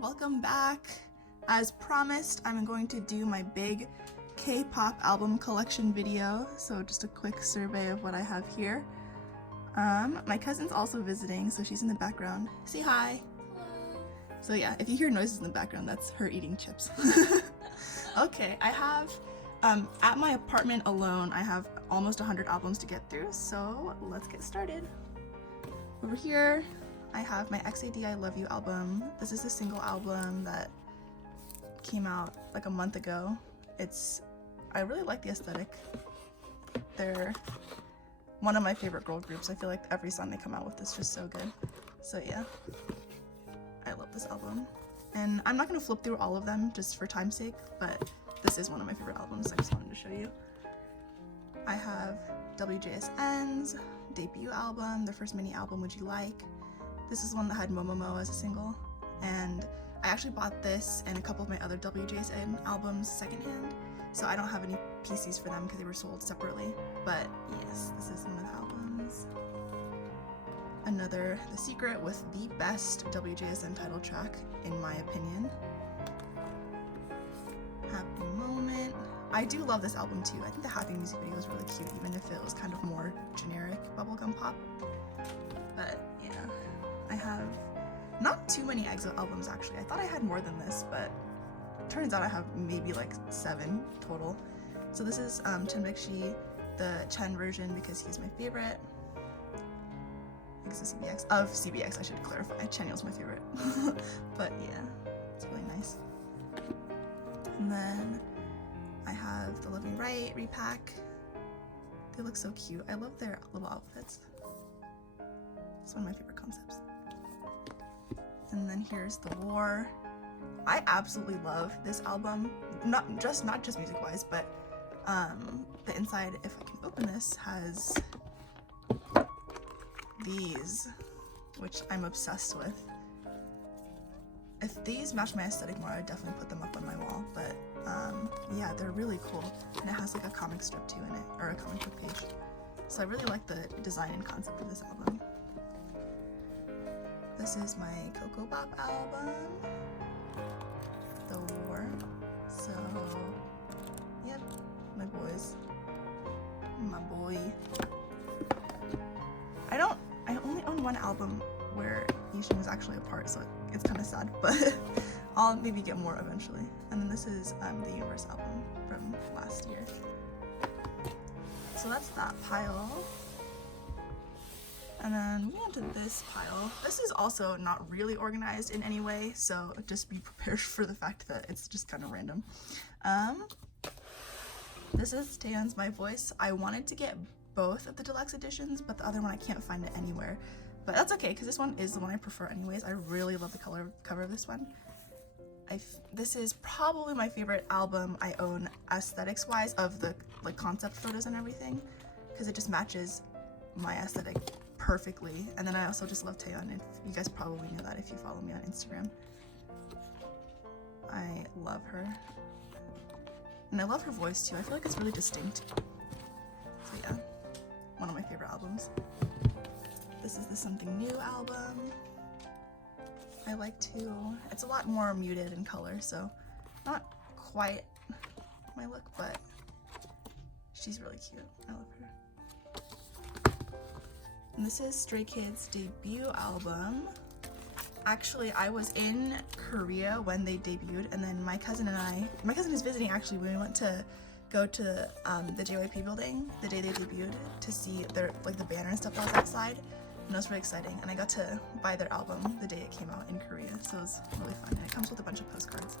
Welcome back. As promised, I'm going to do my big K-pop album collection video, so just a quick survey of what I have here. My cousin's also visiting, so she's in the background. Say hi. Hello. So yeah, if you hear noises in the background, that's her eating chips. Okay, I have, at my apartment alone, I have almost 100 albums to get through, so let's get started. Over here, I have my XAD I Love You album. This is a single album that came out like a month ago. I really like the aesthetic. They're one of my favorite girl groups. I feel like every song they come out with is just so good. So yeah, I love this album. And I'm not gonna flip through all of them just for time's sake, but this is one of my favorite albums. I just wanted to show you. I have WJSN's debut album, their first mini album, Would You Like? This is one that had Momomo as a single, and I actually bought this and a couple of my other WJSN albums secondhand, so I don't have any PCs for them because they were sold separately, but yes, this is one of the albums. Another The Secret with the best WJSN title track, in my opinion. Happy Moment. I do love this album too. I think the Happy music video was really cute, even if it was kind of more generic bubblegum pop. But yeah, I have not too many EXO albums actually. I thought I had more than this, but turns out I have maybe like 7 total. So this is Chunbekshi, the Chen version, because he's my favorite. Because of CBX, I should clarify. Chanyeol's my favorite. But yeah, it's really nice. And then I have the Living Right repack. They look so cute. I love their little outfits. It's one of my favorite concepts. And then here's The War. I absolutely love this album. Not just music wise, but the inside, if I can open this, has these, which I'm obsessed with. If these match my aesthetic more, I would definitely put them up on my wall, but yeah, they're really cool. And it has like a comic strip too in it, or a comic book page. So I really like the design and concept of this album. This is my Coco Pop album, The War. So, yep, my boys. My boy. I only own one album where Yishin was actually a part, so it's kind of sad, but I'll maybe get more eventually. And then this is the uwus album from last year. So that's that pile. And then moving on to this pile. This is also not really organized in any way, so just be prepared for the fact that it's just kind of random. This is Taeyeon's My Voice. I wanted to get both of the deluxe editions, but the other one I can't find it anywhere. But that's okay, because this one is the one I prefer anyways. I really love the cover of this one. This is probably my favorite album I own aesthetics-wise, of the like concept photos and everything, because it just matches my aesthetic perfectly. And then I also just love Taeyeon, and you guys probably know that if you follow me on Instagram. I love her. And I love her voice too. I feel like it's really distinct. So yeah, one of my favorite albums. This is the Something New album. I like to, it's a lot more muted in color, so not quite my look, but she's really cute. I love her. And this is Stray Kids' debut album. Actually, I was in Korea when they debuted, and then my cousin is visiting actually. We went to go to the JYP building the day they debuted to see their the banner and stuff that was outside, and it was really exciting. And I got to buy their album the day it came out in Korea, so it was really fun. And it comes with a bunch of postcards.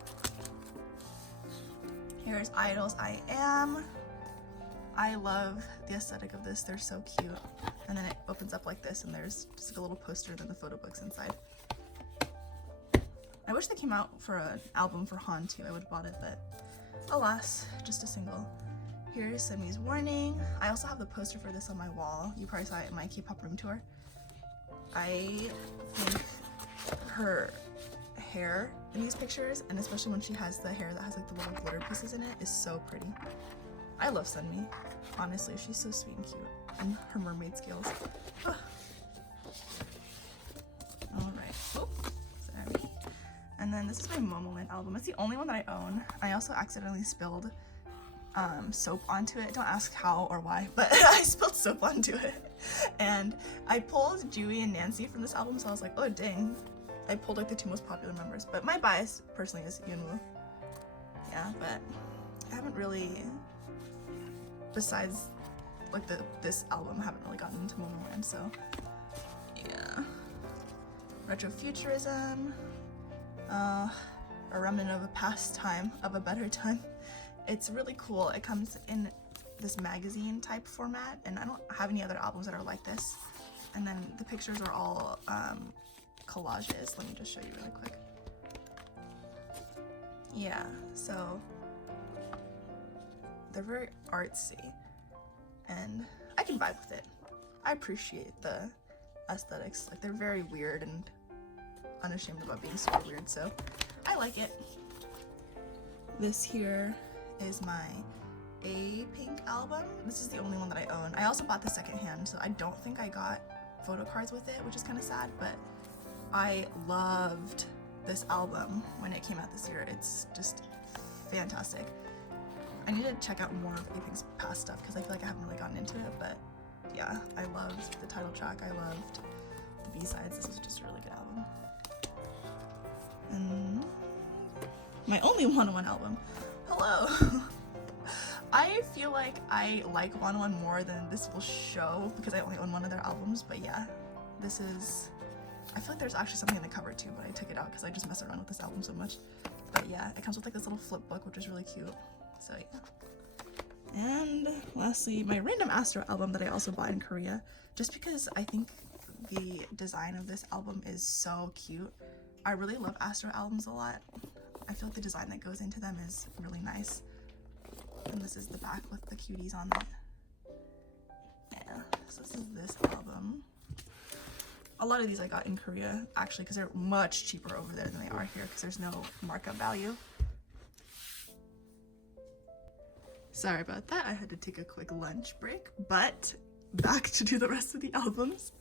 Here's Idol's I Am. I love the aesthetic of this. They're so cute. And then it opens up like this, and there's just like a little poster and then the photo books inside. I wish they came out for an album for Han too. I would have bought it, but alas, just a single. Here's Semi's Warning. I also have the poster for this on my wall. You probably saw it in my K-pop room tour. I think her hair in these pictures, and especially when she has the hair that has like the little glitter pieces in it, is so pretty. I love Sunmi. Honestly, she's so sweet and cute. And her mermaid scales. Alright. Oh, sorry. And then this is my Momoland album. It's the only one that I own. I also accidentally spilled soap onto it. Don't ask how or why, but I spilled soap onto it. And I pulled Jui and Nancy from this album, so I was like, oh dang. I pulled like the two most popular members, but my bias personally is Yunwoo. Yeah, but I haven't really, besides like this album, I haven't really gotten into Momoland, so yeah. Retrofuturism, a remnant of a past time, of a better time. It's really cool. It comes in this magazine type format, and I don't have any other albums that are like this. And then the pictures are all collages. Let me just show you really quick. Yeah, so they're very artsy, and I can vibe with it. I appreciate the aesthetics. Like, they're very weird and unashamed about being super weird, so I like it. This here is my A Pink album. This is the only one that I own. I also bought the secondhand, so I don't think I got photo cards with it, which is kind of sad, but I loved this album when it came out this year. It's just fantastic. I need to check out more of A Pink's past stuff because I feel like I haven't really gotten into it, but yeah, I loved the title track. I loved the B-sides. This was just a really good album. And my only 101 album. Hello! I feel like I like 101 more than this will show because I only own one of their albums, but yeah, this is, I feel like there's actually something in the cover too, but I took it out because I just mess around with this album so much. But yeah, it comes with like this little flip book, which is really cute, so yeah. And lastly, my Random Astro album that I also bought in Korea, just because I think the design of this album is so cute. I really love Astro albums a lot. I feel like the design that goes into them is really nice. And this is the back with the cuties on it. Yeah, so this is this album. A lot of these I got in Korea, actually, because they're much cheaper over there than they are here, because there's no markup value. Sorry about that, I had to take a quick lunch break, but back to do the rest of the albums.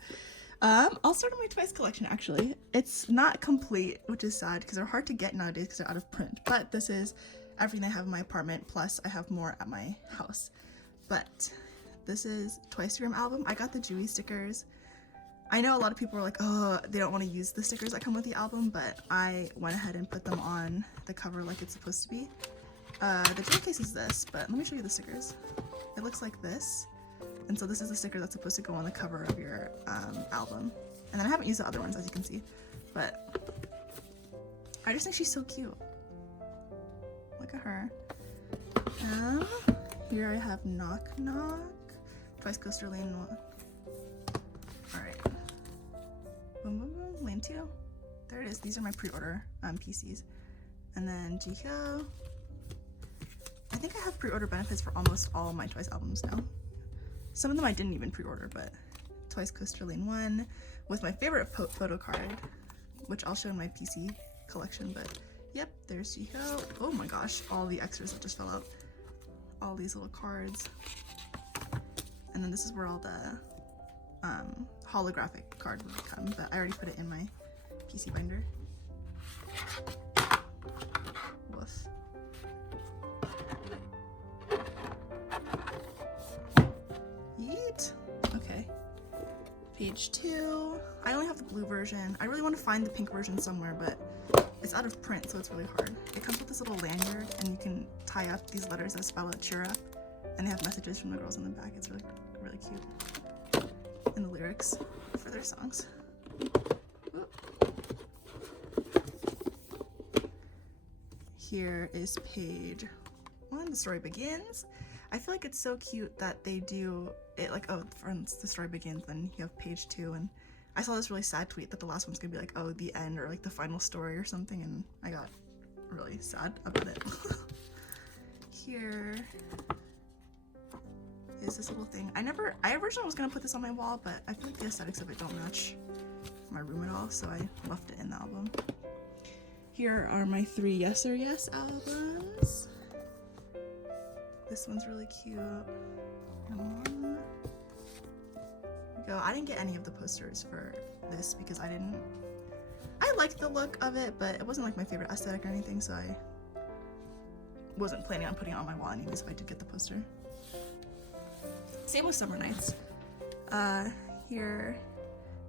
I'll start on my Twice collection, actually. It's not complete, which is sad, because they're hard to get nowadays because they're out of print, but this is everything I have in my apartment, plus I have more at my house. But this is Twice album. I got the Jui stickers. I know a lot of people are like, oh, they don't want to use the stickers that come with the album, but I went ahead and put them on the cover like it's supposed to be. The jewel case is this, but let me show you the stickers. It looks like this. And so this is the sticker that's supposed to go on the cover of your album. And then I haven't used the other ones, as you can see, but I just think she's so cute. Look at her. Here I have Knock Knock, Twice Coaster Lane 1. Alright. Boom Boom Boom, Lane 2. There it is. These are my pre-order PCs. And then Jihyo. I think I have pre-order benefits for almost all my Twice albums now. Some of them I didn't even pre-order, but Twice Coaster Lane 1 with my favorite photo card, which I'll show in my PC collection, but yep, there's Jihyo. Oh my gosh, all the extras that just fell out. All these little cards. And then this is where all the holographic card would come, but I already put it in my PC binder. Woof. Yeet. Okay. Page 2. I only have the blue version. I really want to find the pink version somewhere, but it's out of print, so it's really hard. It comes with this little lanyard, and you can tie up these letters that spell out cheer up, and they have messages from the girls on the back. It's really, really cute. And the lyrics for their songs. Whoop. Here is page 1. The story begins. I feel like it's so cute that they do it like, oh, friends, the story begins, then you have page 2, and I saw this really sad tweet that the last one's gonna be like, oh, the end, or like the final story or something, and I got really sad about it. Here is this little thing. I originally was gonna put this on my wall, but I feel like the aesthetics of it don't match my room at all, so I left it in the album. Here are my 3 Yes or Yes albums. This one's really cute. There we go. I didn't get any of the posters for this because I liked the look of it, but it wasn't like my favorite aesthetic or anything, so I wasn't planning on putting it on my wall anyways if I did get the poster. Same with Summer Nights. Here,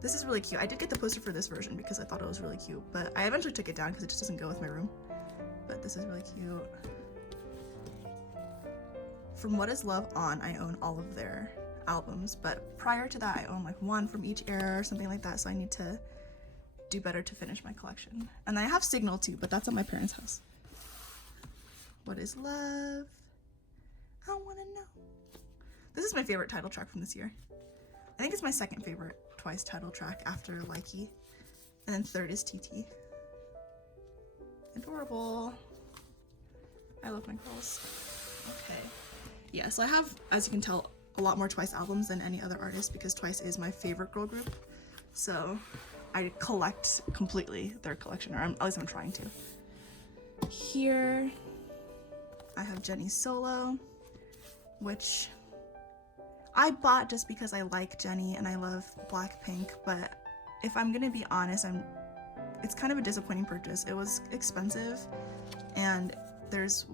this is really cute. I did get the poster for this version because I thought it was really cute, but I eventually took it down because it just doesn't go with my room. But this is really cute. From What Is Love on, I own all of their albums, but prior to that I own like one from each era or something like that, so I need to do better to finish my collection. And then I have Signal too, but that's at my parents' house. What Is Love? I wanna know. This is my favorite title track from this year. I think it's my second favorite Twice title track after Likey, and then third is TT. Adorable. I love my girls. Okay. Yeah, so I have, as you can tell, a lot more Twice albums than any other artist because Twice is my favorite girl group. So I collect completely their collection, or at least I'm trying to. Here I have Jennie's Solo, which I bought just because I like Jennie and I love Blackpink, but if I'm gonna be honest, it's kind of a disappointing purchase. It was expensive, and there's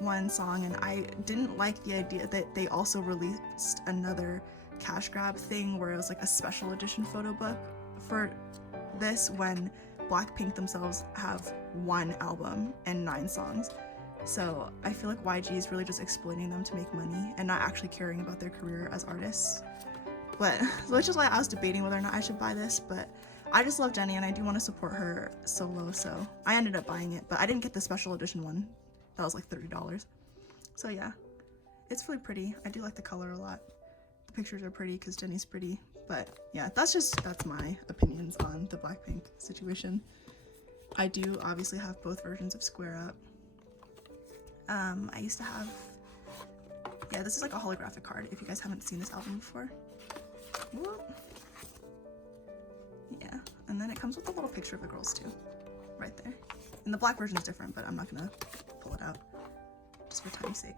one song, and I didn't like the idea that they also released another cash grab thing where it was like a special edition photo book for this when Blackpink themselves have one album and 9 songs. So I feel like YG is really just exploiting them to make money and not actually caring about their career as artists. But which is why I was debating whether or not I should buy this, but I just love Jennie and I do want to support her solo, so I ended up buying it, but I didn't get the special edition one. That was like $30. So yeah, it's really pretty. I do like the color a lot. The pictures are pretty because Jennie's pretty, but yeah, that's my opinions on the Blackpink situation. I do obviously have both versions of Square Up. I used to have, yeah, this is like a holographic card if you guys haven't seen this album before. Whoop. Yeah, and then it comes with a little picture of the girls too, right there. And the black version is different, but I'm not gonna pull it out just for time's sake.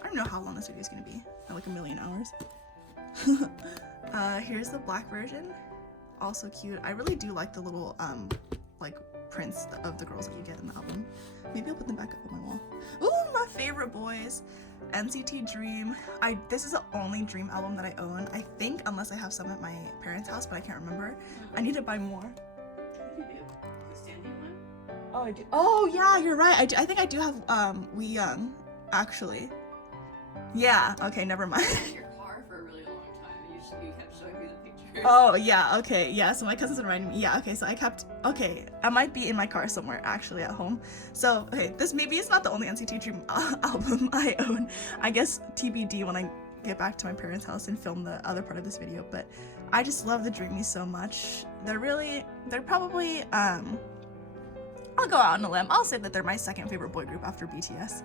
I don't know how long this video is gonna be, like a million hours. Here's the black version, also cute. I really do like the little like prints of the girls that you get in the album. Maybe I'll put them back up on my wall. Ooh, my favorite boys, NCT Dream. This is the only Dream album that I own, I think, unless I have some at my parents' house, but I can't remember. I need to buy more. You do? The standing one? Oh, I do. Oh, yeah, you're right. I think I do have We Young, actually. Yeah. Okay, never mind. I had your car for a really long time, and you kept showing me the pictures. Oh, yeah. Okay. Yeah. So my cousin's reminding me. Yeah. Okay. So okay. I might be in my car somewhere, actually, at home. So okay, this maybe is not the only NCT Dream album I own. I guess TBD when I get back to my parents' house and film the other part of this video. But I just love the Dreamies so much. They're probably I'll go out on a limb. I'll say that they're my second favorite boy group after BTS.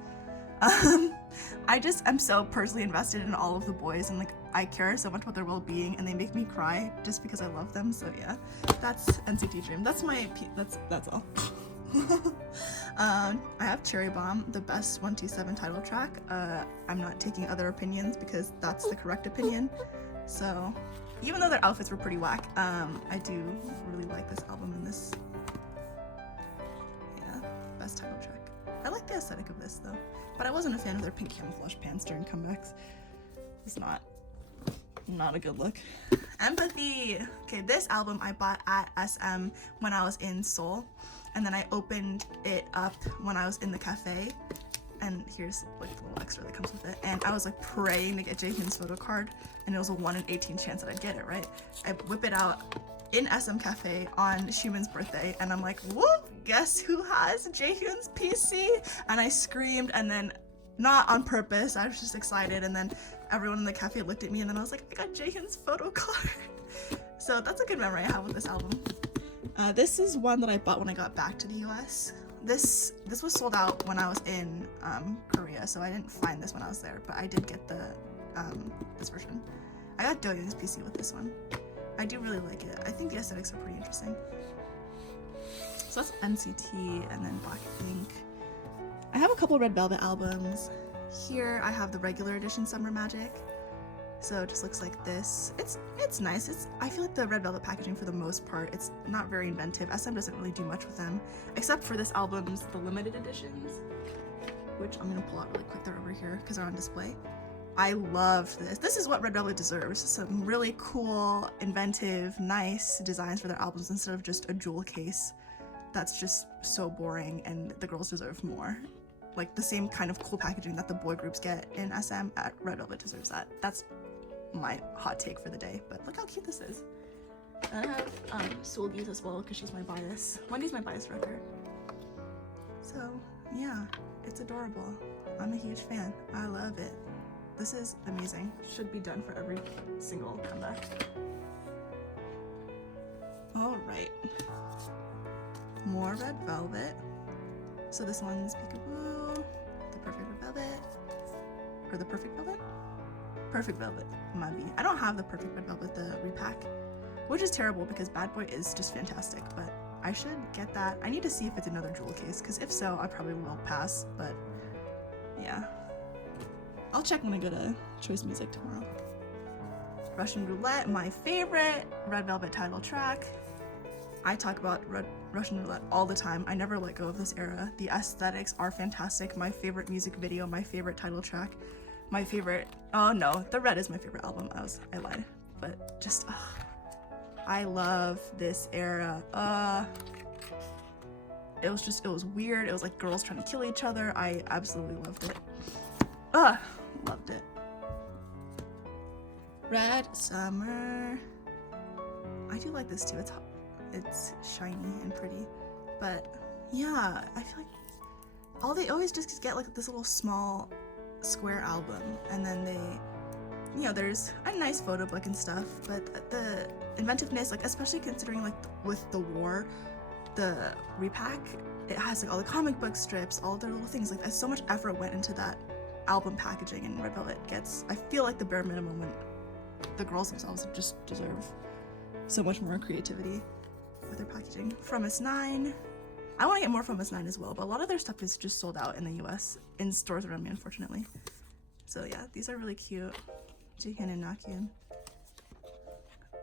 I'm so personally invested in all of the boys, and like I care so much about their well-being, and they make me cry just because I love them. So yeah, that's NCT Dream. That's all. I have Cherry Bomb, the best 127 title track. I'm not taking other opinions because that's the correct opinion. So even though their outfits were pretty whack, I do really like this album and this. Yeah, best title track. I like the aesthetic of this though, but I wasn't a fan of their pink camouflage pants during comebacks. It's not a good look. Empathy. Okay, this album I bought at SM when I was in Seoul, and then I opened it up when I was in the cafe, and here's like the little extra that comes with it, and I was like praying to get Jaehyun's photo card, and it was a 1 in 18 chance that I'd get it, right? I whip it out in SM Cafe on Xiumin's birthday, and I'm like, whoop, guess who has Jaehyun's PC? And I screamed, and then, not on purpose, I was just excited, and then everyone in the cafe looked at me, and then I was like, I got Jaehyun's photo card. So that's a good memory I have with this album. This is one that I bought when I got back to the US. This was sold out when I was in Korea, so I didn't find this when I was there, but I did get this version. I got Doyoung's PC with this one. I do really like it. I think the aesthetics are pretty interesting. So that's NCT and then Blackpink. I have a couple Red Velvet albums. Here I have the regular edition Summer Magic. So it just looks like this. It's nice. I feel like the Red Velvet packaging for the most part, it's not very inventive. SM doesn't really do much with them, except for this album's the limited editions, which I'm gonna pull out really quick. They're over here because they're on display. I love this. This is what Red Velvet deserves. Some really cool, inventive, nice designs for their albums instead of just a jewel case that's just so boring, and the girls deserve more. Like the same kind of cool packaging that the boy groups get in SM, at Red Velvet deserves that. That's my hot take for the day, but look how cute this is. I have Soulgies as well because she's my bias. Wendy's my bias wrecker. So yeah, it's adorable. I'm a huge fan. I love it. This is amazing. Should be done for every single comeback. All right, more Red Velvet. So this one's Peekaboo, the Perfect Red Velvet, or the Perfect Velvet? Perfect Velvet, might be. I don't have the Perfect Red Velvet, the repack, which is terrible because Bad Boy is just fantastic, but I should get that. I need to see if it's another jewel case, because if so, I probably will pass, but yeah. I'll check when I go to Choice Music tomorrow. Russian Roulette, my favorite Red Velvet title track. I talk about Russian Roulette all the time. I never let go of this era. The aesthetics are fantastic. My favorite music video, my favorite title track, my favorite, oh no, The Red is my favorite album. I lied, but just, I love this era. It was weird. It was like girls trying to kill each other. I absolutely loved it. Loved it. Red Summer. I do like this too. It's shiny and pretty, but yeah, I feel like they always just get like this little small square album, and then they, you know, there's a nice photo book and stuff, but the inventiveness, like especially considering like with the war, the repack, it has like all the comic book strips, all their little things, like so much effort went into that album packaging, and Red Velvet gets, I feel like, the bare minimum when the girls themselves just deserve so much more creativity with their packaging. From S9, I want to get more from S9 as well, but a lot of their stuff is just sold out in the US, in stores around me, unfortunately. So yeah, these are really cute. Jihyun and Nakyun.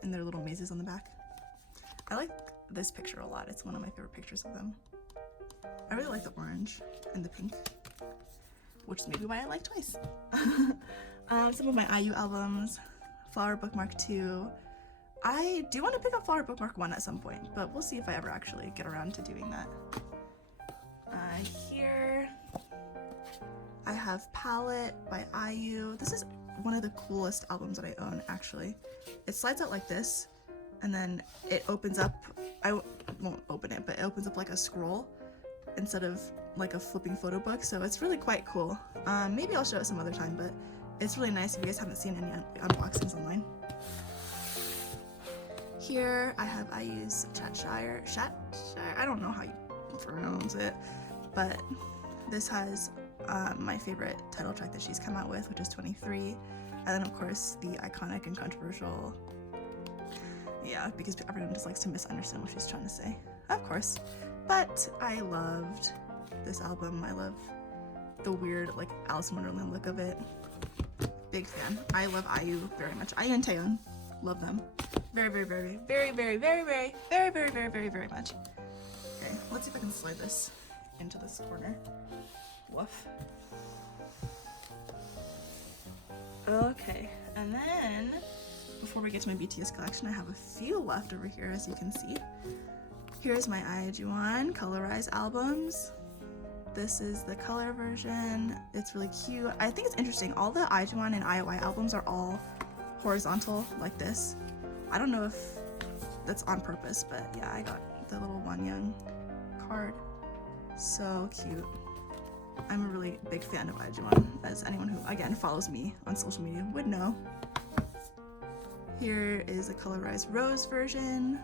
And their little mazes on the back. I like this picture a lot. It's one of my favorite pictures of them. I really like the orange and the pink, which is maybe why I like Twice. Some of my IU albums. Flower Bookmark 2. I do want to pick up Flower Bookmark 1 at some point, but we'll see if I ever actually get around to doing that. Here I have Palette by IU. This is one of the coolest albums that I own, actually. It slides out like this, and then it opens up. I won't open it, but it opens up like a scroll instead of like a flipping photo book, so it's really quite cool. Maybe I'll show it some other time, but it's really nice if you guys haven't seen any unboxings online. Here I have IU's Chatshire, I don't know how you pronounce it, but this has my favorite title track that she's come out with, which is 23, and then of course the iconic and controversial, yeah, because everyone just likes to misunderstand what she's trying to say, of course. But I loved this album. I love the weird like Alice in Wonderland look of it. Big fan. I love IU very much. IU and Taeyeon, love them very much. Okay, let's see if I can slide this into this corner. Woof. Okay, and then before we get to my BTS collection, I have a few left over here, as you can see. Here's my IU1 colorized albums. This is the color version. It's really cute. I think it's interesting. All the IU1 and IOI albums are all horizontal like this. I don't know if that's on purpose, but yeah, I got the little Wonyoung card. So cute. I'm a really big fan of IU1, as anyone who, again, follows me on social media would know. Here is a colorized rose version.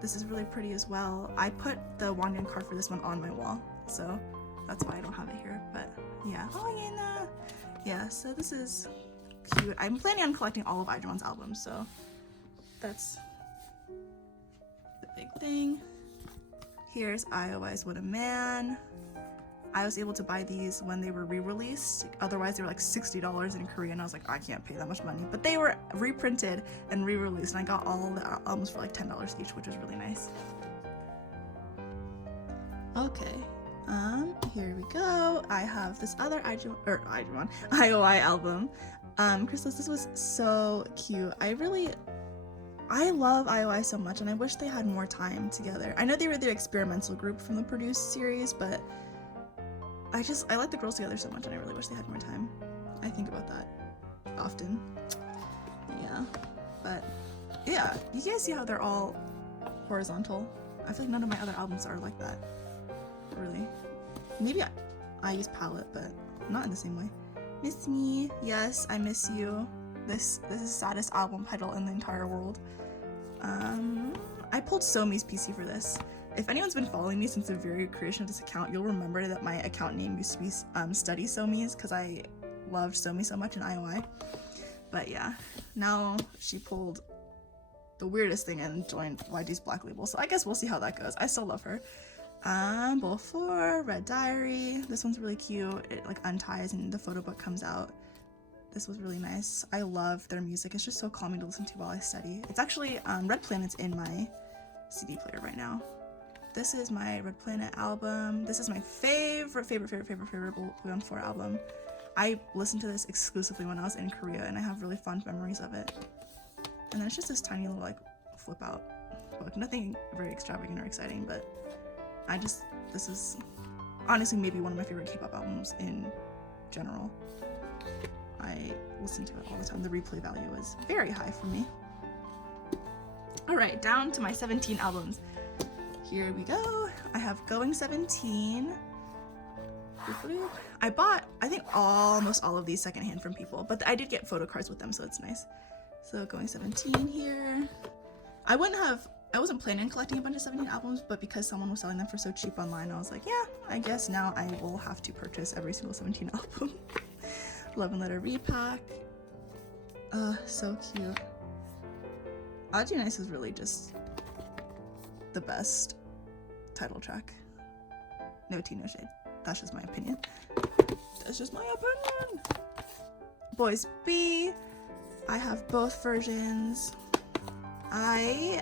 This is really pretty as well. I put the Wonyoung card for this one on my wall, so that's why I don't have it here, but yeah. Oh, yeah, yeah, so this is cute. I'm planning on collecting all of IU1's albums, so that's the big thing. Here's IOI's What a Man. I was able to buy these when they were re-released. Otherwise, they were like $60 in Korea, and I was like, I can't pay that much money. But they were reprinted and re-released, and I got all the albums for like $10 each, which was really nice. Okay, here we go. I have this other IOI album. Crystals, this was so cute. I love IOI so much, and I wish they had more time together. I know they were the experimental group from the produced series, but I like the girls together so much, and I really wish they had more time. I think about that often. Yeah, but yeah, you guys see how they're all horizontal? I feel like none of my other albums are like that. Really. Maybe I use palette, but not in the same way. Miss Me, yes, I miss you. This is the saddest album title in the entire world. I pulled Somi's PC for this. If anyone's been following me since the very creation of this account, you'll remember that my account name used to be Study Somi's because I loved Somi so much in IOI. But yeah, now she pulled the weirdest thing and joined YG's Black Label, so I guess we'll see how that goes. I still love her. Bowl 4, Red Diary. This one's really cute. It like unties and the photo book comes out. This was really nice. I love their music. It's just so calming to listen to while I study. It's actually Red Planet's in my CD player right now. This is my Red Planet album. This is my favorite Boy 4 album. I listened to this exclusively when I was in Korea, and I have really fond memories of it. And then it's just this tiny little like flip out book. Nothing very extravagant or exciting, but this is honestly maybe one of my favorite K-pop albums in general. I listen to it all the time. The replay value is very high for me. Alright, down to my 17 albums. Here we go. I have Going 17. I bought, I think, almost all of these secondhand from people, but I did get photo cards with them, so it's nice. So Going 17 here. I wasn't planning on collecting a bunch of 17 albums, but because someone was selling them for so cheap online, I was like, yeah, I guess now I will have to purchase every single 17 album. Love and Letter Repack. So cute. Audrey Nice is really just the best title track. No tea, no shade. That's just my opinion. That's just my opinion. Boys B. I have both versions. I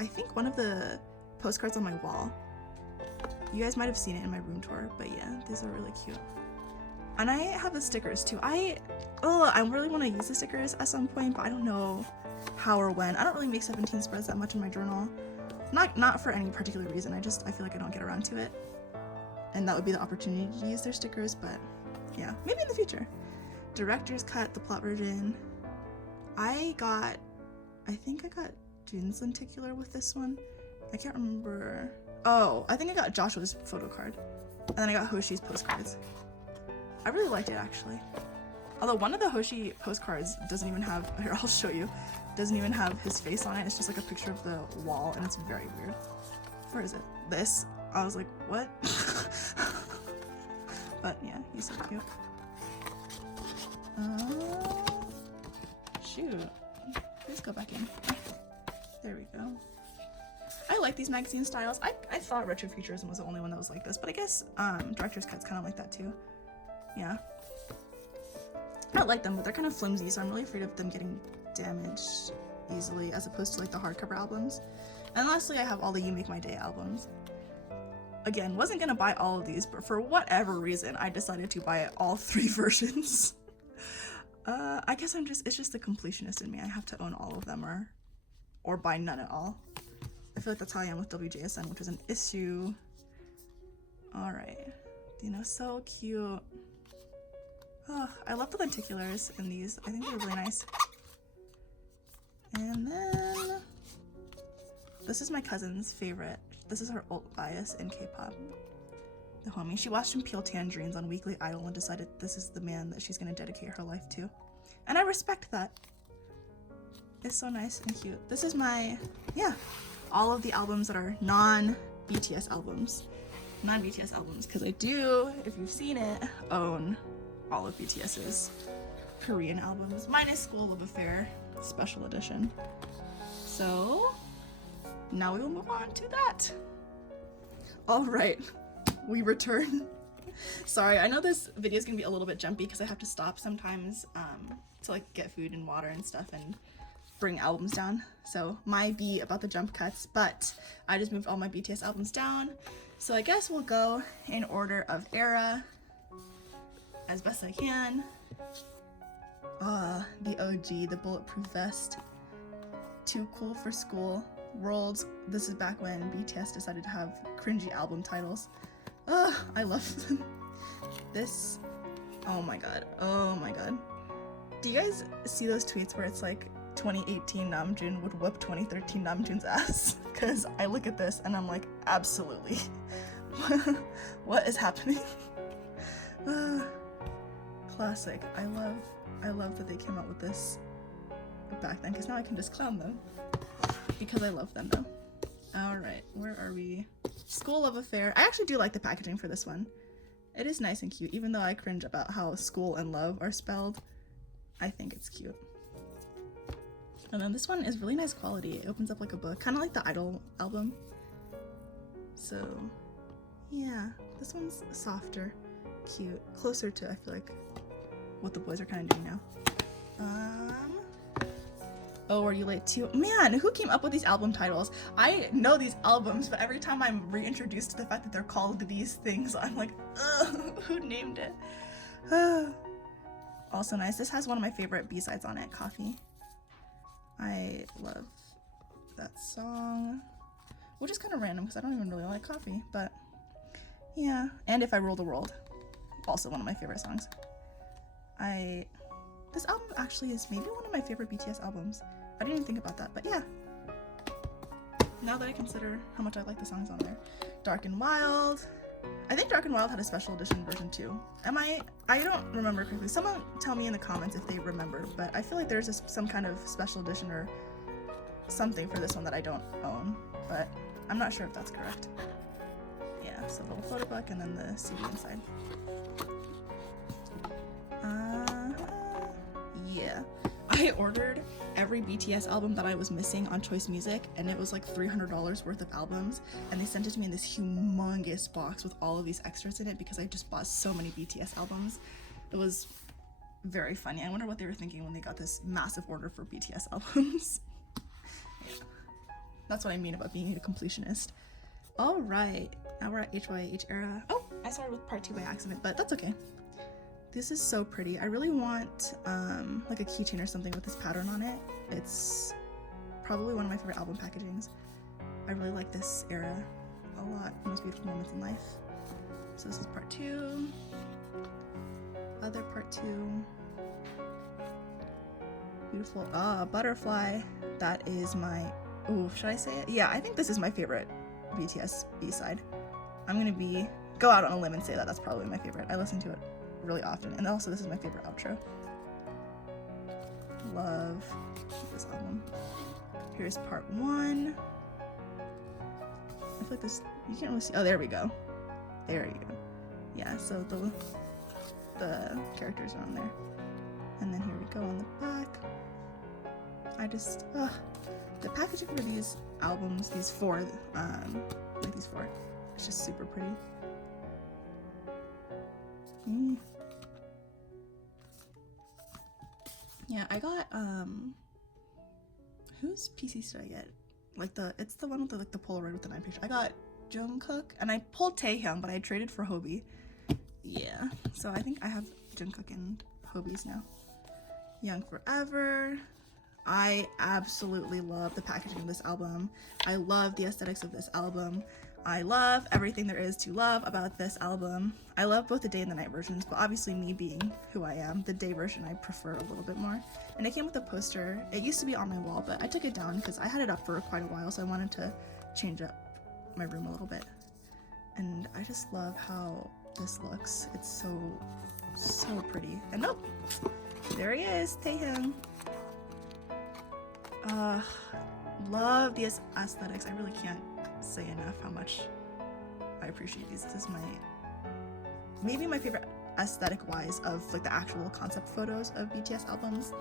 think one of the postcards on my wall. You guys might have seen it in my room tour, but yeah, these are really cute. And I have the stickers too. I really want to use the stickers at some point, but I don't know how or when. I don't really make 17 spreads that much in my journal. Not for any particular reason. I feel like I don't get around to it. And that would be the opportunity to use their stickers, but yeah, maybe in the future. Director's Cut, the plot version. I think I got Jin's lenticular with this one. I can't remember. Oh, I think I got Joshua's photo card. And then I got Hoshi's postcards. I really liked it, actually. Although one of the Hoshi postcards doesn't even have, here, I'll show you, doesn't even have his face on it. It's just like a picture of the wall, and it's very weird. Where is it? This. I was like, what? But yeah, he's so cute. Shoot. Let's go back in. There we go. I like these magazine styles. I thought Retrofuturism was the only one that was like this, but I guess Director's Cut's kind of like that too. Yeah. I don't like them, but they're kind of flimsy, so I'm really afraid of them getting damaged easily, as opposed to like the hardcover albums. And lastly, I have all the You Make My Day albums. Again, wasn't gonna buy all of these, but for whatever reason, I decided to buy all 3 versions. I guess it's just the completionist in me. I have to own all of them or buy none at all. I feel like that's how I am with WJSN, which is an issue. Alright. You know, so cute. Oh, I love the lenticulars in these. I think they're really nice. And then this is my cousin's favorite. This is her alt bias in K-pop. The homie. She watched him peel tangerines on Weekly Idol and decided this is the man that she's gonna dedicate her life to. And I respect that. It's so nice and cute. This is all of the albums that are non-BTS albums. Non-BTS albums, because I do, if you've seen it, own all of BTS's Korean albums, minus School Love Affair Special Edition. So, now we will move on to that. Alright, we return Sorry, I know this video is gonna be a little bit jumpy because I have to stop sometimes to like get food and water and stuff and bring albums down. So my be about the jump cuts, but I just moved all my BTS albums down. So I guess we'll go in order of era as best I can. The OG, the bulletproof vest. Too cool for school. Worlds. This is back when BTS decided to have cringy album titles. I love them. This, oh my god, oh my god. Do you guys see those tweets where it's like 2018 Namjoon would whoop 2013 Namjoon's ass? Because I look at this and I'm like, absolutely. What is happening? Classic. I love that they came out with this back then, because now I can just clown them. Because I love them though. Alright, where are we? School Love Affair. I actually do like the packaging for this one. It is nice and cute, even though I cringe about how school and love are spelled. I think it's cute. And then this one is really nice quality. It opens up like a book, kind of like the Idol album. So, yeah, this one's softer, cute, closer to, I feel like, what the boys are kind of doing now. Oh, are you late too? Man, who came up with these album titles? I know these albums, but every time I'm reintroduced to the fact that they're called these things, I'm like, ugh, who named it? Also nice. This has one of my favorite B-sides on it, Coffee. I love that song, which is kind of random because I don't even really like Coffee, but yeah. And If I Rule the World, also one of my favorite songs. This album actually is maybe one of my favorite BTS albums. I didn't even think about that, but yeah. Now that I consider how much I like the songs on there. Dark and Wild. I think Dark and Wild had a special edition version too. I don't remember correctly. Someone tell me in the comments if they remember, but I feel like there's some kind of special edition or something for this one that I don't own, but I'm not sure if that's correct. Yeah, so a little photo book and then the CD inside. Yeah. I ordered every BTS album that I was missing on Choice Music, and it was like $300 worth of albums, and they sent it to me in this humongous box with all of these extras in it because I just bought so many BTS albums. It was very funny. I wonder what they were thinking when they got this massive order for BTS albums. Yeah. That's what I mean about being a completionist. All right, now we're at HYH era. Oh, I started with part 2 by accident, but that's okay. This is so pretty. I really want like a keychain or something with this pattern on it. It's probably one of my favorite album packagings. I really like this era a lot. Most beautiful moments in life. So this is part 2. Other part 2. Beautiful. Butterfly. That is my, ooh, should I say it? Yeah, I think this is my favorite BTS B-side. I'm gonna go out on a limb and say that that's probably my favorite. I listen to it really often, and also this is my favorite outro. Love this album. Here's part 1. I feel like this, you can't really see, oh there we go. There you go. Yeah, so the characters are on there. And then here we go on the back. I just, the packaging for these albums, these 4, like these 4, it's just super pretty. Yeah, I got, whose PCs did I get? Like it's the one with the Polaroid with the 9 picture. I got Jungkook, and I pulled Taehyung, but I traded for Hobie. Yeah, so I think I have Jungkook and Hobies now. Young Forever. I absolutely love the packaging of this album. I love the aesthetics of this album. I love everything there is to love about this album. I love both the day and the night versions, but obviously me being who I am, the day version I prefer a little bit more. And it came with a poster. It used to be on my wall, but I took it down because I had it up for quite a while, so I wanted to change up my room a little bit. And I just love how this looks. It's so pretty. And nope, there he is, Taehyung. Love these aesthetics. I really can't say enough how much I appreciate these. This is maybe my favorite aesthetic wise of like the actual concept photos of BTS albums.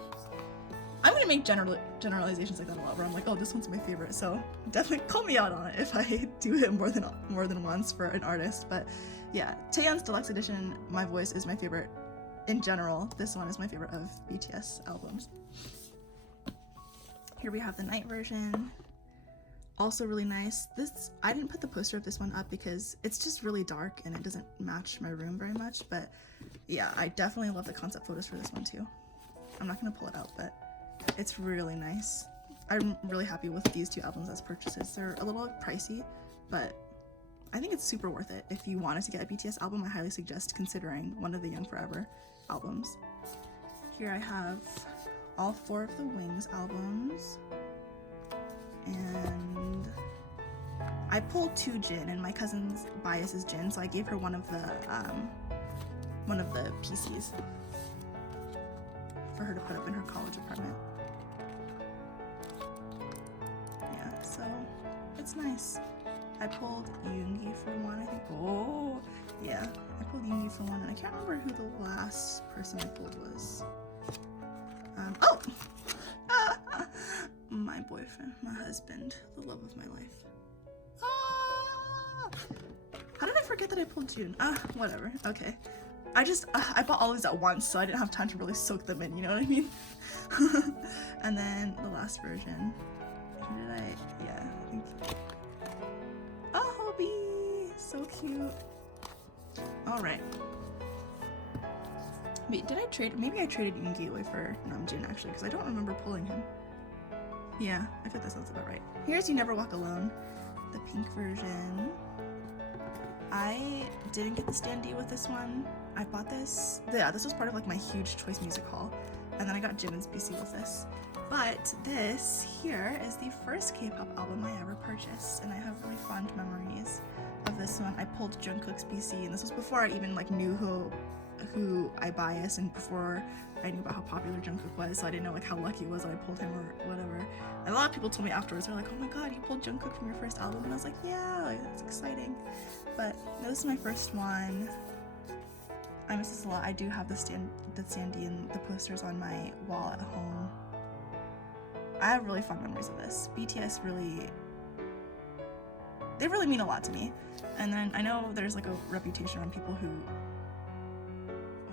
I'm gonna make generalizations like that a lot, where I'm like, oh, this one's my favorite. So definitely call me out on it if I do it more than once for an artist. But yeah, Taeyeon's Deluxe Edition, My Voice, is my favorite in general. This one is my favorite of BTS albums. Here we have the night version. Also really nice. This, I didn't put the poster of this one up because it's just really dark and it doesn't match my room very much, but yeah, I definitely love the concept photos for this one too. I'm not gonna pull it out, but it's really nice. I'm really happy with these two albums as purchases. They're a little pricey, but I think it's super worth it. If you wanted to get a BTS album, I highly suggest considering one of the Young Forever albums. Here I have all 4 of the Wings albums. And I pulled 2 Jin, and my cousin's bias is Jin, so I gave her one of the PCs for her to put up in her college apartment. Yeah, so it's nice. I pulled Yoongi for one, I think. Oh, yeah, I pulled Yoongi for one, and I can't remember who the last person I pulled was. Oh! My boyfriend, my husband, the love of my life. Ah! How did I forget that I pulled June? Whatever. Okay. I bought all these at once, so I didn't have time to really soak them in, you know what I mean? And then the last version. Who did I? Yeah, I think. Oh, Hobie! So cute. Alright. Wait, did I trade? Maybe I traded Yoongi away for Namjoon actually, because I don't remember pulling him. Yeah, I think that sounds about right. Here's You Never Walk Alone, the pink version. I didn't get the standee with this one. I bought this. Yeah, this was part of like my huge Choice Music haul, and then I got Jimin's PC with this. But this here is the first K-pop album I ever purchased, and I have really fond memories of this one. I pulled Jungkook's PC, and this was before I even like knew who I biased, and before I knew about how popular Jungkook was, so I didn't know like how lucky it was that I pulled him or whatever. And a lot of people told me afterwards, they're like, oh my god, you pulled Jungkook from your first album, and I was like, yeah, like, that's exciting. But no, this is my first one. I miss this a lot. I do have the standee and the posters on my wall at home. I have really fond memories of this. BTS they really mean a lot to me. And then I know there's like a reputation on people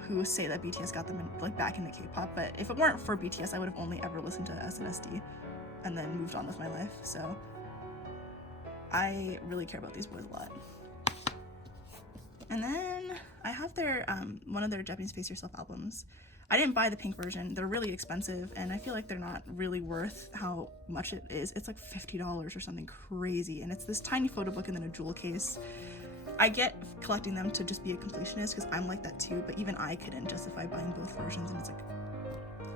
who say that BTS got them back into K-pop, but if it weren't for BTS, I would have only ever listened to SNSD and then moved on with my life. So I really care about these boys a lot. And then I have their one of their Japanese Face Yourself albums. I didn't buy the pink version. They're really expensive, and I feel like they're not really worth how much it is. It's like $50 or something crazy, and it's this tiny photo book and then a jewel case. I get collecting them to just be a completionist because I'm like that too, but even I couldn't justify buying both versions, and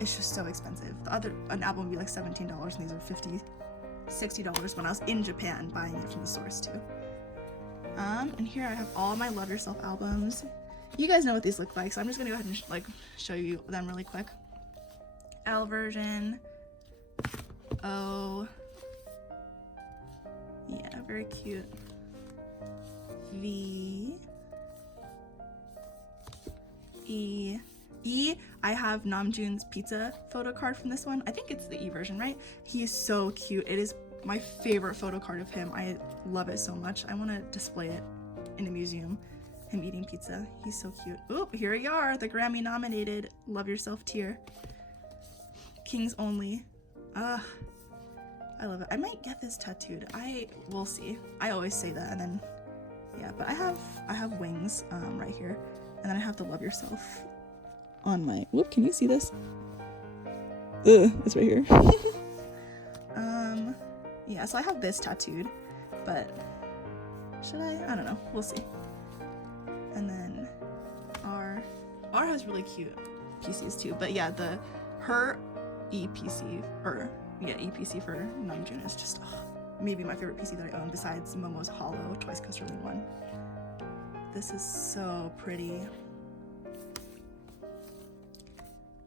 it's just so expensive. An album would be like $17, and these are $50, $60 when I was in Japan buying it from the source too. And here I have all my Love Yourself albums. You guys know what these look like, so I'm just gonna go ahead and like show you them really quick. L version. O. Yeah, very cute. V. E. E, I have Namjoon's pizza photo card from this one. I think it's the E version, right? He is so cute. It is my favorite photo card of him. I love it so much. I want to display it in a museum. Him eating pizza. He's so cute. Oop, here we are, the Grammy nominated Love Yourself tier. Kings Only. I love it. I might get this tattooed. We'll see. I always say that, and then yeah, but I have Wings right here, and then I have the Love Yourself on my, whoop, can you see this? It's right here. Yeah, so I have this tattooed, but should I don't know, we'll see. And then R has really cute PCs too, but yeah, her EPC for Namjoon is just maybe my favorite PC that I own besides Momo's Hollow Twice Coasterling one. This is so pretty.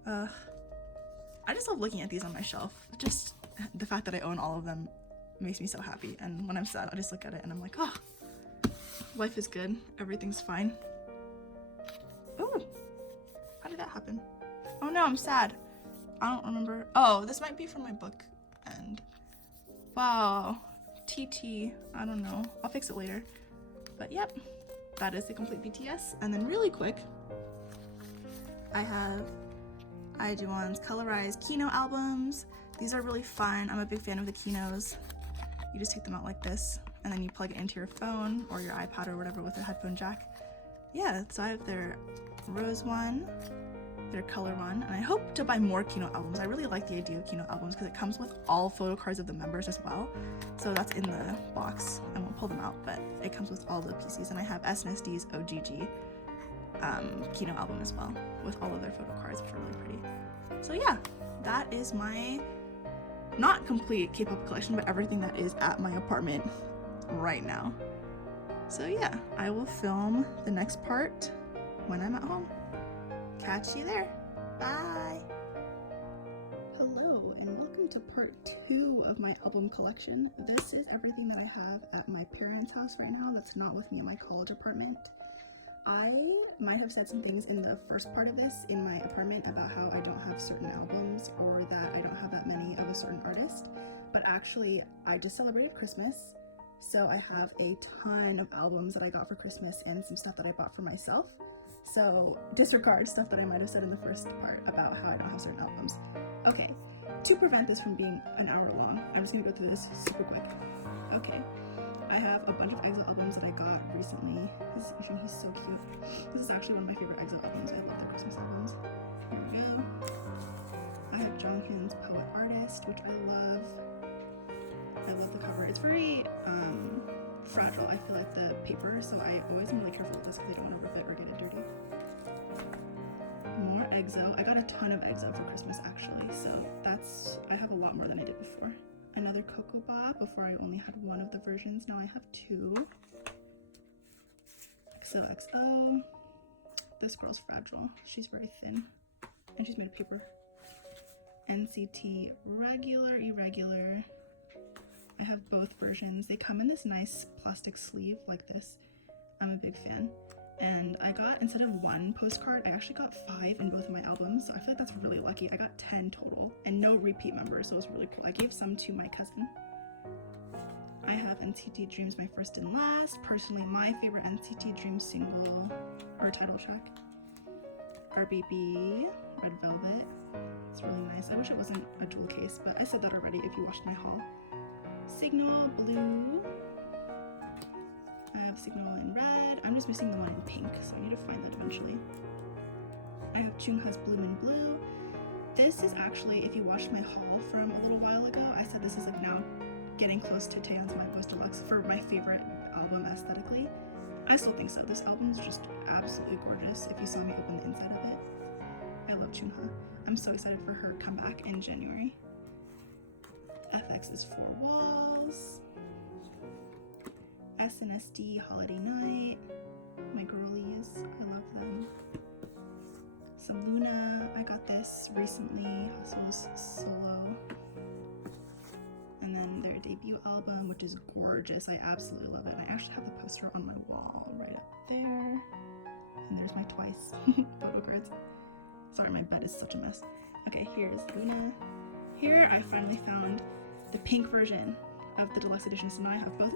I just love looking at these on my shelf. Just the fact that I own all of them makes me so happy, and when I'm sad I just look at it and I'm like, oh, life is good, everything's fine. Oh, how did that happen? Oh no, I'm sad. I don't remember. Oh, this might be from my book end. Wow. TT. I don't know. I'll fix it later. But yep, that is the complete BTS. And then really quick, I have IU1's colorized Kino albums. These are really fun. I'm a big fan of the Kinos. You just take them out like this, and then you plug it into your phone or your iPad or whatever with a headphone jack. Yeah, so I have their rose one, their color one, and I hope to buy more Kino albums. I really like the idea of Kino albums because it comes with all photo cards of the members as well. So that's in the box. I won't pull them out, but it comes with all the PCs, and I have SNSD OGG Kino album as well with all of their photo cards, which are really pretty. So yeah, that is my not complete K-pop collection, but everything that is at my apartment right now. So yeah, I will film the next part when I'm at home. Catch you there. Bye. Hello, and welcome to part 2 of my album collection. This is everything that I have at my parents' house right now that's not with me in my college apartment. I might have said some things in the first part of this in my apartment about how I don't have certain albums or that I don't have that many of a certain artist, but actually I just celebrated Christmas, so I have a ton of albums that I got for Christmas and some stuff that I bought for myself. So disregard stuff that I might have said in the first part about how I don't have certain albums. Okay, to prevent this from being an hour long, I'm just gonna go through this super quick. Okay. I have a bunch of EXO albums that I got recently. He's so cute. This is actually one of my favorite EXO albums. I love their Christmas albums. Here we go. I have Jonghyun's Poet Artist, which I love. I love the cover. It's very fragile, I feel like, the paper, so I always am really careful with this because I don't want to rip it or get it dirty. More EXO. I got a ton of EXO for Christmas actually, so I have a lot more than I did before. Another Cocoa Bob. Before I only had one of the versions, now I have 2. XOXO. This girl's fragile. She's very thin. And she's made of paper. NCT Regular, Irregular. I have both versions. They come in this nice plastic sleeve like this. I'm a big fan. And I got, instead of 1 postcard, I actually got 5 in both of my albums, so I feel like that's really lucky. I got 10 total, and no repeat members, so it was really cool. I gave some to my cousin. I have NCT Dreams, My First and Last. Personally, my favorite NCT Dreams single, or title track. RBB, Red Velvet. It's really nice. I wish it wasn't a jewel case, but I said that already if you watched my haul. Signal, Blue. I have Signal in red. I'm just missing the one in pink, so I need to find that eventually. I have Chungha's Bloom in Blue. This is actually, if you watched my haul from a little while ago, I said this is like now getting close to Taeyeon's My Voice Deluxe for my favorite album aesthetically. I still think so. This album is just absolutely gorgeous if you saw me open the inside of it. I love Chungha. I'm so excited for her comeback in January. FX is 4 Walls. SNSD Holiday Night, my girlies, I love them. Some Luna, I got this recently, Hustle's solo. And then their debut album, which is gorgeous, I absolutely love it. And I actually have the poster on my wall right up there. And there's my Twice photo cards. Sorry, my bed is such a mess. Okay, here's Luna. Here I finally found the pink version of the deluxe edition, so now I have both.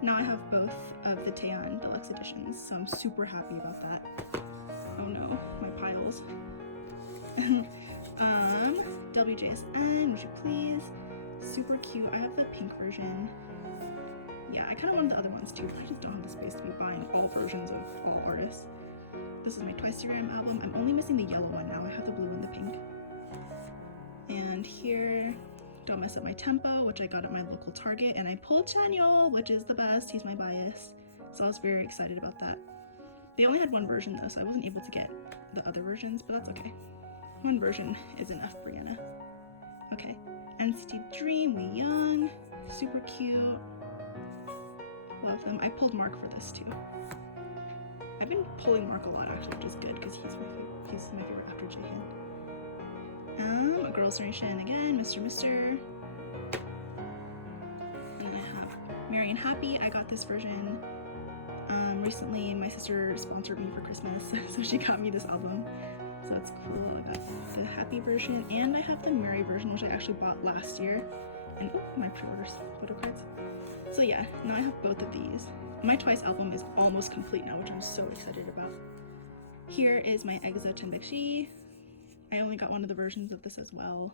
Now I have both of the Taeyeon deluxe editions, so I'm super happy about that. Oh no, my piles. WJSN, would you please? Super cute. I have the pink version. Yeah, I kind of wanted the other ones too, but I just don't have the space to be buying all versions of all artists. This is my Twice Serum album. I'm only missing the yellow one now. I have the blue and the pink. And here, Don't Mess Up My Tempo, which I got at my local Target, and I pulled Chanyeol, which is the best. He's my bias, so I was very excited about that. They only had 1 version though, so I wasn't able to get the other versions, but that's okay. 1 version is enough, Breana. Okay, NCT Dream, We Young, super cute. Love them. I pulled Mark for this too. I've been pulling Mark a lot actually, which is good because he's my favorite after Jaehyun. Girls' Generation again, Mr. And then I have Merry and Happy. I got this version recently. My sister sponsored me for Christmas, so she got me this album. So it's cool. I got the happy version, and I have the merry version, which I actually bought last year. And oh, my pre-orders photo cards. So yeah, now I have both of these. My Twice album is almost complete now, which I'm so excited about. Here is my EXO Tenbekshi. I only got one of the versions of this as well,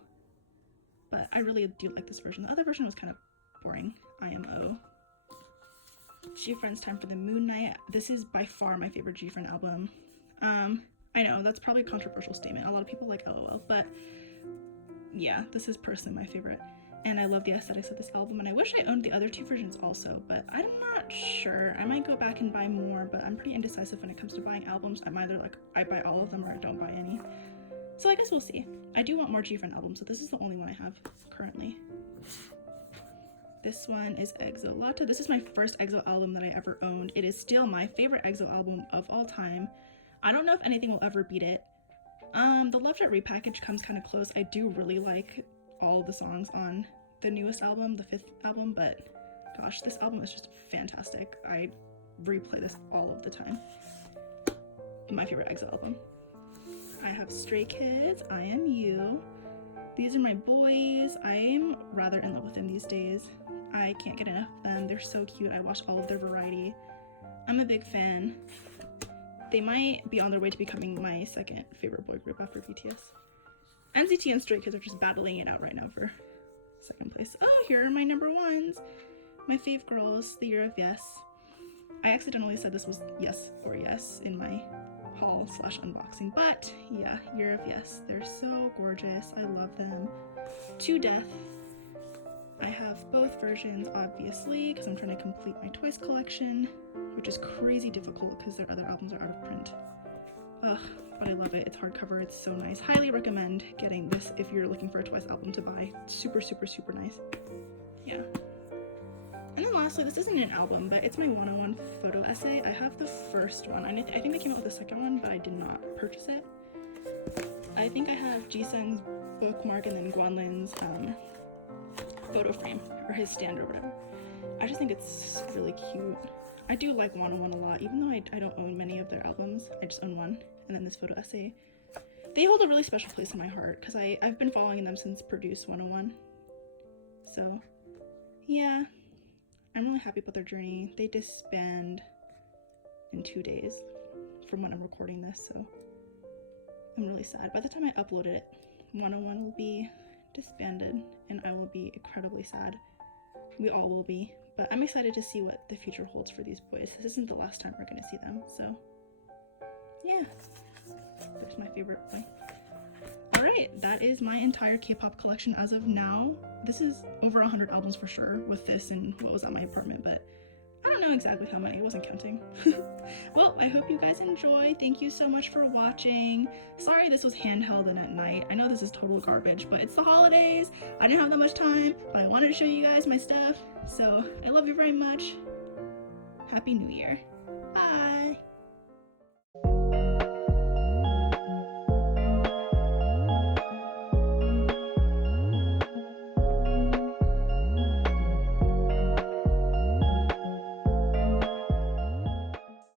but I really do like this version. The other version was kind of boring. IMO. G-Friend's Time for the Moon Night. This is by far my favorite G-Friend album. I know that's probably a controversial statement. A lot of people like LOL, but yeah, this is personally my favorite. And I love the aesthetics of this album, and I wish I owned the other two versions also, but I'm not sure. I might go back and buy more, but I'm pretty indecisive when it comes to buying albums. I'm either like, I buy all of them or I don't buy any. So I guess we'll see. I do want more G-Friend albums, so this is the only one I have currently. This one is EXO Lotta. This is my first EXO album that I ever owned. It is still my favorite EXO album of all time. I don't know if anything will ever beat it. The Love Jet repackage comes kind of close. I do really like all the songs on the newest album, the 5th album, but gosh, this album is just fantastic. I replay this all of the time. My favorite EXO album. I have Stray Kids, I Am You. These are my boys. I'm rather in love with them these days. I can't get enough of them. They're so cute. I watch all of their variety. I'm a big fan. They might be on their way to becoming my second favorite boy group after BTS. NCT and Stray Kids are just battling it out right now for second place. Oh, here are my number ones. My fave girls, the Year of Yes. I accidentally said this was Yes or Yes in my haul / unboxing, but yeah, Year of Yes. They're so gorgeous. I love them to death. I have both versions, obviously, because I'm trying to complete my Twice collection, which is crazy difficult because their other albums are out of print. Ugh, but I love it. It's hardcover. It's so nice. Highly recommend getting this if you're looking for a Twice album to buy. Super, super, super nice. Yeah. And then lastly, this isn't an album, but it's my 101 photo essay. I have the first one. I think they came out with the second one, but I did not purchase it. I think I have Jisung's bookmark and then Guanlin's photo frame, or his stand or whatever. I just think it's really cute. I do like 101 a lot, even though I don't own many of their albums. I just own one. And then this photo essay. They hold a really special place in my heart because I've been following them since Produce 101. So, yeah. I'm really happy about their journey. They disband in 2 days from when I'm recording this, so I'm really sad. By the time I upload it, 101 will be disbanded and I will be incredibly sad. We all will be, but I'm excited to see what the future holds for these boys. This isn't the last time we're gonna see them, so yeah. There's my favorite boy. Alright, that is my entire K-pop collection as of now. This is over 100 albums for sure with this and what was at my apartment, but I don't know exactly how many. I wasn't counting. Well, I hope you guys enjoy. Thank you so much for watching. Sorry this was handheld and at night. I know this is total garbage, but it's the holidays. I didn't have that much time, but I wanted to show you guys my stuff. So I love you very much. Happy New Year. Bye.